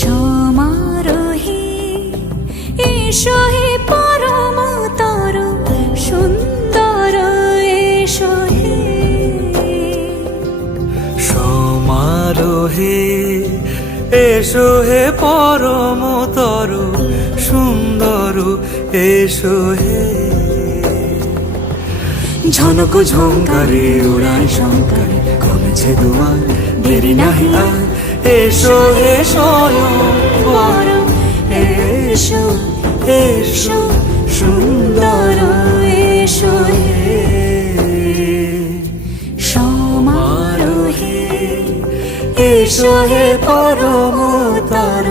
সমারোহে, এসো হে পরম তর সুন্দর এসো হে। সমারোহে, এসো হে পরমতর, সুন্দর এসো হে। ঝনক ঝঙ্কারে উড়ায় শঙ্কারে, কমেছে দুয়ার, দেরি নাহি আর। এসো বর এসো এসো, সুন্দর, এসো সমারোহে, এসো হে পরমতর।